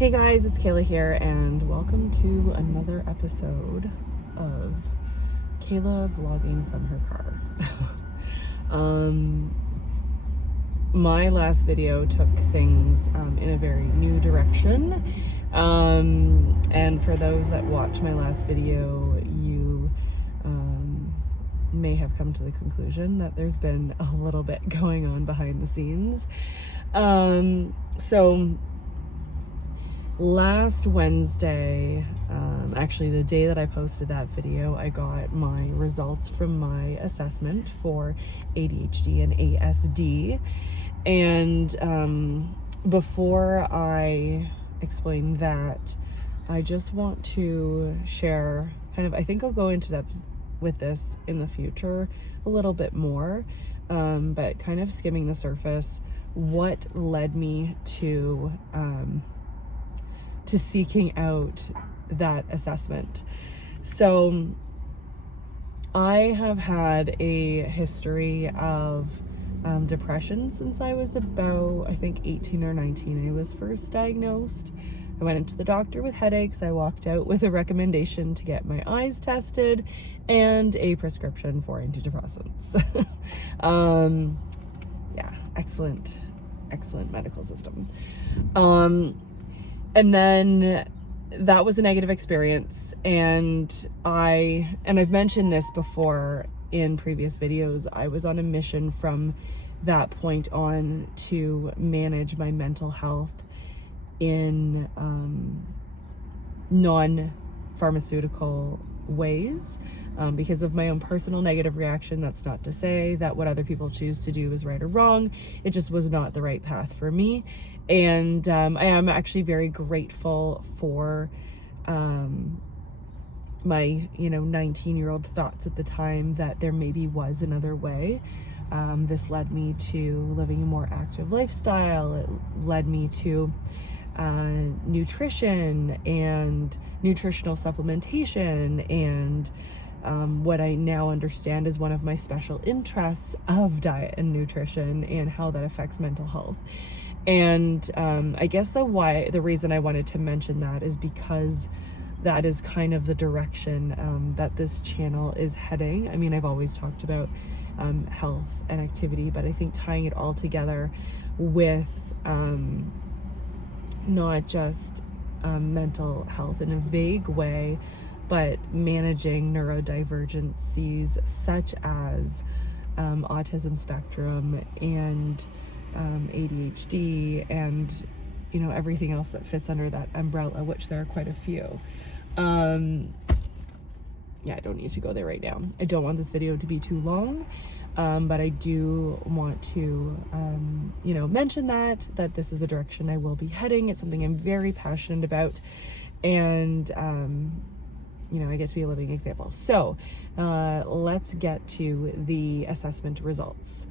Hey guys, it's Kayla here, and welcome to another episode of Kayla vlogging from her car. My last video took things in a very new direction, and for those that watched my last video, you may have come to the conclusion that there's been a little bit going on behind the scenes. So last Wednesday, actually the day that I posted that video, I got my results from my assessment for ADHD and ASD. And before I explain that, I just want to share I think I'll go into depth with this in the future a little bit more, but kind of skimming the surface, what led me to seeking out that assessment. So I have had a history of depression since I was about, I think, 18 or 19. I was first diagnosed. I went into the doctor with headaches. I walked out with a recommendation to get my eyes tested and a prescription for antidepressants. Yeah, excellent medical system. And then that was a negative experience, and I've mentioned this before in previous videos. I was on a mission from that point on to manage my mental health in non-pharmaceutical ways, because of my own personal negative reaction. That's not to say that what other people choose to do is right or wrong. It just was not the right path for me. And I am actually very grateful for my 19-year-old thoughts at the time that there maybe was another way. This led me to living a more active lifestyle. It led me to nutrition and nutritional supplementation, and what I now understand is one of my special interests of diet and nutrition and how that affects mental health. And I guess the reason I wanted to mention that is because that is kind of the direction that this channel is heading. I mean, I've always talked about health and activity, but I think tying it all together with not just mental health in a vague way, but managing neurodivergencies such as autism spectrum and ADHD and everything else that fits under that umbrella, which there are quite a few. Yeah, I don't need to go there right now. I don't want this video to be too long, but I do want to mention that this is a direction I will be heading. It's something I'm very passionate about, and I get to be a living example. So let's get to the assessment results.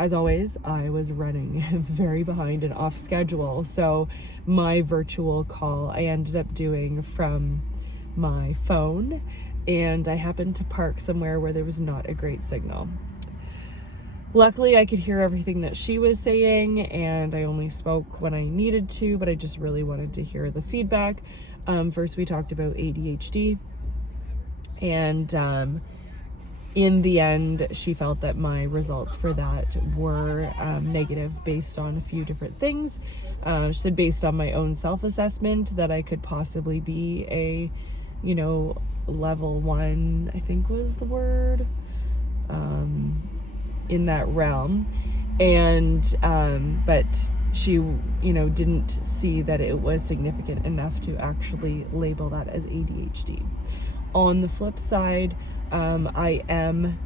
As always, I was running very behind and off schedule, so my virtual call I ended up doing from my phone, and I happened to park somewhere where there was not a great signal. Luckily, I could hear everything that she was saying, and I only spoke when I needed to, but I just really wanted to hear the feedback. First, we talked about ADHD, and in the end, she felt that my results for that were negative based on a few different things. She said based on my own self-assessment that I could possibly be a, level 1, I think was the word, in that realm. And, but she, didn't see that it was significant enough to actually label that as ADHD. On the flip side, I am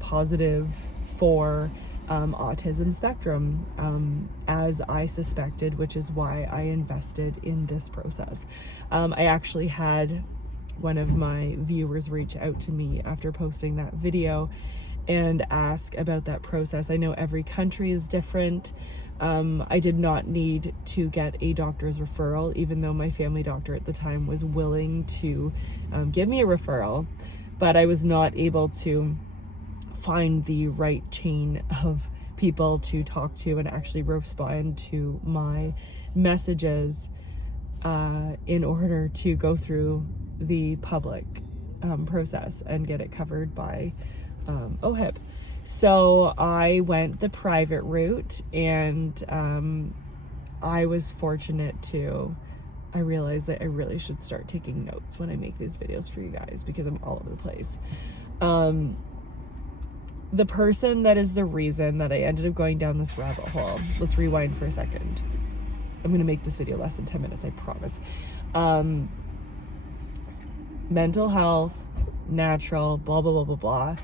positive for autism spectrum, as I suspected, which is why I invested in this process. I actually had one of my viewers reach out to me after posting that video and ask about that process. I know every country is different. I did not need to get a doctor's referral, even though my family doctor at the time was willing to give me a referral, but I was not able to find the right chain of people to talk to and actually respond to my messages in order to go through the public process and get it covered by OHIP. So I went the private route, and I was fortunate to, I realized that I really should start taking notes when I make these videos for you guys, because I'm all over the place. The person that is the reason that I ended up going down this rabbit hole, let's rewind for a second. I'm going to make this video less than 10 minutes, I promise. Mental health, natural, blah, blah, blah, blah, blah.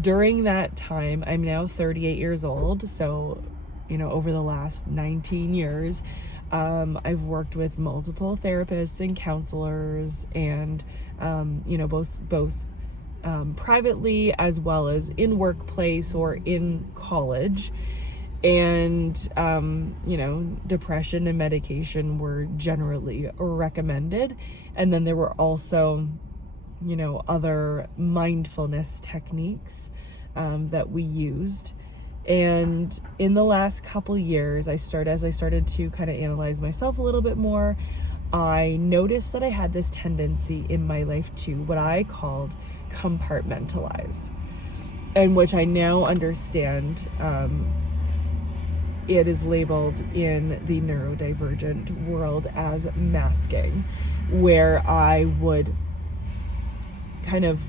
During that time, I'm now 38 years old. So, over the last 19 years, I've worked with multiple therapists and counselors, and, both privately as well as in workplace or in college. And, depression and medication were generally recommended. And then there were also, other mindfulness techniques that we used. And in the last couple years, as I started to kind of analyze myself a little bit more, I noticed that I had this tendency in my life to what I called compartmentalize, and which I now understand it is labeled in the neurodivergent world as masking, where I would kind of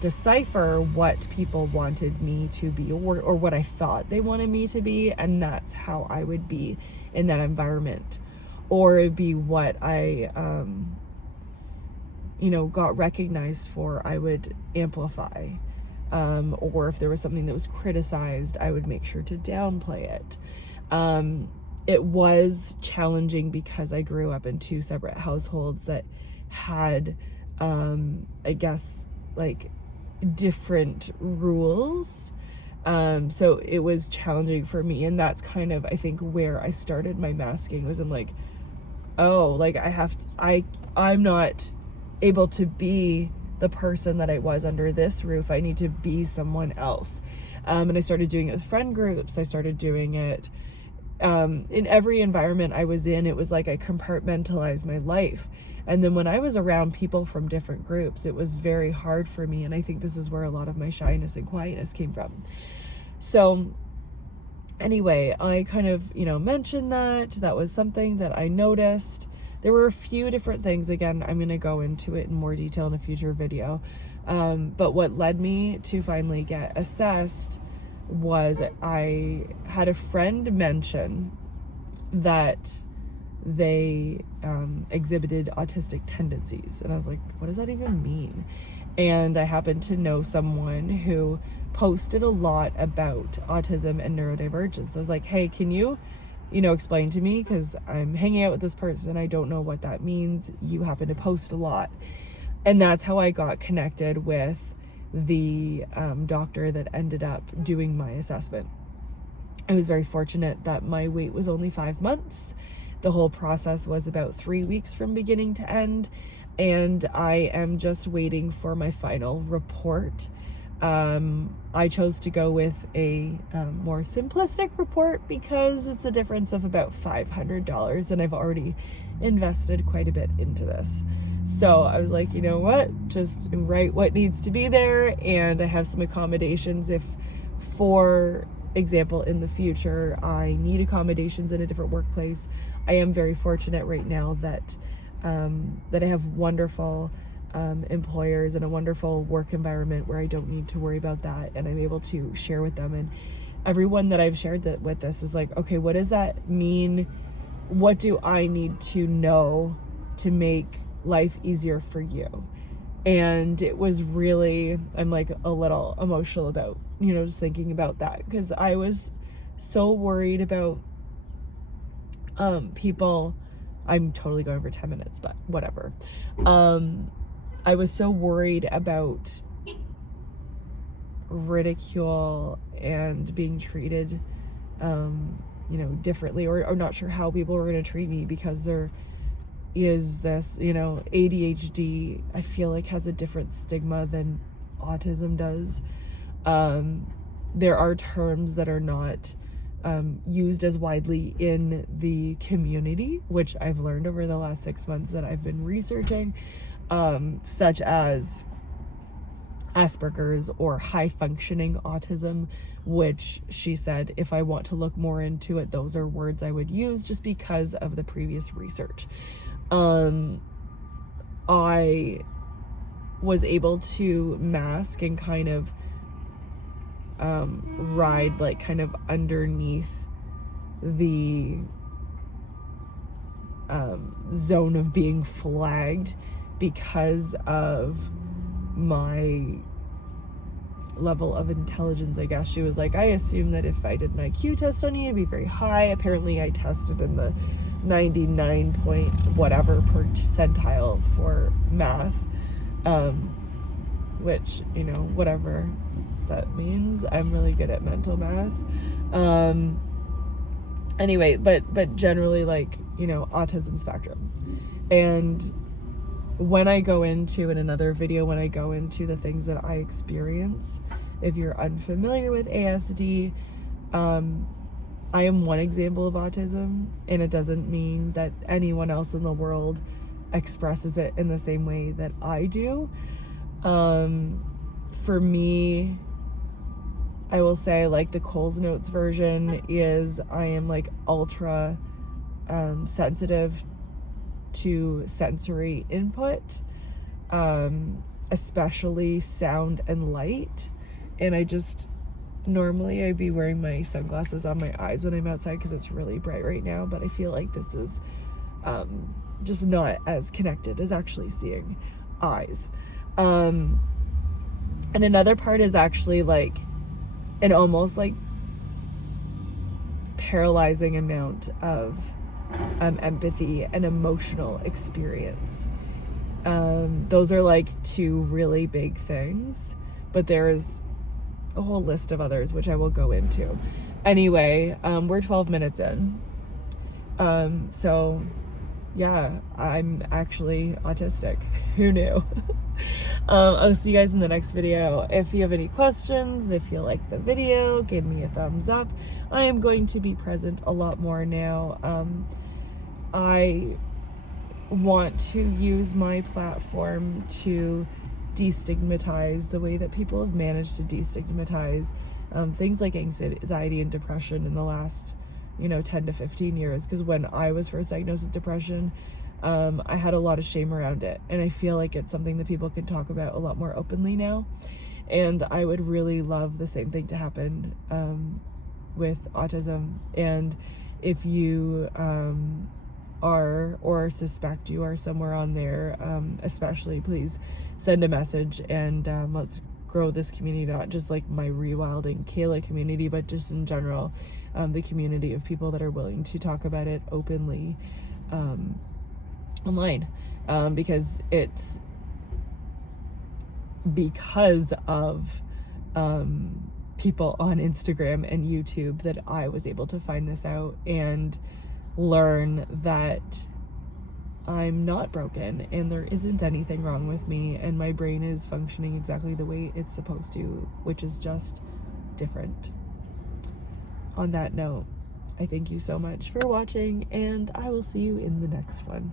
decipher what people wanted me to be, or what I thought they wanted me to be, and that's how I would be in that environment, or it'd be what I got recognized for, I would amplify, or if there was something that was criticized, I would make sure to downplay it. It was challenging because I grew up in two separate households that had, I guess, like different rules. So it was challenging for me. And that's kind of, I think, where I started my masking, was I'm like, oh, like I'm not able to be the person that I was under this roof. I need to be someone else. And I started doing it with friend groups. I started doing it in every environment I was in. It was like I compartmentalized my life. And then when I was around people from different groups, it was very hard for me. And I think this is where a lot of my shyness and quietness came from. So anyway, I kind of, mentioned that was something that I noticed. There were a few different things. Again, I'm going to go into it in more detail in a future video. But what led me to finally get assessed was I had a friend mention that they exhibited autistic tendencies. And I was like, what does that even mean? And I happened to know someone who posted a lot about autism and neurodivergence. I was like, hey, can you, explain to me? Because I'm hanging out with this person. I don't know what that means. You happen to post a lot. And that's how I got connected with the doctor that ended up doing my assessment. I was very fortunate that my wait was only 5 months. The whole process was about 3 weeks from beginning to end, and I am just waiting for my final report. I chose to go with a more simplistic report because it's a difference of about $500, and I've already invested quite a bit into this. So I was like, you know what, just write what needs to be there, and I have some accommodations if, for example, in the future I need accommodations in a different workplace. I am very fortunate right now that I have wonderful employers and a wonderful work environment where I don't need to worry about that, and I'm able to share with them. And everyone that I've shared that with this is like, okay, what does that mean? What do I need to know to make life easier for you? And it was really, I'm like a little emotional about, just thinking about that, because I was so worried about people. I'm totally going for 10 minutes, but whatever. I was so worried about ridicule and being treated, differently, or not sure how people were going to treat me, because there is this, ADHD, I feel like has a different stigma than autism does. There are terms that are not used as widely in the community, which I've learned over the last 6 months that I've been researching, such as Asperger's or high functioning autism, which she said if I want to look more into it, those are words I would use just because of the previous research. I was able to mask and kind of ride like kind of underneath the zone of being flagged because of my level of intelligence, I guess. She was like, I assume that if I did an IQ test on you, it'd be very high. Apparently I tested in the 99 point whatever percentile for math, which, you know, whatever that means. I'm really good at mental math. Anyway, but generally, like, you know, autism spectrum. And when I go into, in another video, when I go into the things that I experience, if you're unfamiliar with ASD, I am one example of autism, and it doesn't mean that anyone else in the world expresses it in the same way that I do. For me, I will say, like, the Coles Notes version is I am like ultra sensitive to sensory input, especially sound and light. And I just, normally I'd be wearing my sunglasses on my eyes when I'm outside because it's really bright right now, but I feel like this is just not as connected as actually seeing eyes. And another part is actually like an almost like paralyzing amount of empathy and emotional experience. Those are like two really big things, but there's a whole list of others which I will go into. Anyway, we're 12 minutes in. So yeah, I'm actually autistic. Who knew? I'll see you guys in the next video. If you have any questions, if you like the video, give me a thumbs up. I am going to be present a lot more now. I want to use my platform to destigmatize the way that people have managed to destigmatize things like anxiety and depression in the last, 10 to 15 years. Because when I was first diagnosed with depression, I had a lot of shame around it, and I feel like it's something that people can talk about a lot more openly now. And I would really love the same thing to happen with autism. And if you are or suspect you are somewhere on there, especially, please send a message, and let's grow this community, not just like my Rewilding Kayla community, but just in general, the community of people that are willing to talk about it openly online, because it's because of people on Instagram and YouTube that I was able to find this out and learn that I'm not broken and there isn't anything wrong with me, and my brain is functioning exactly the way it's supposed to, which is just different. On that note, I thank you so much for watching, and I will see you in the next one.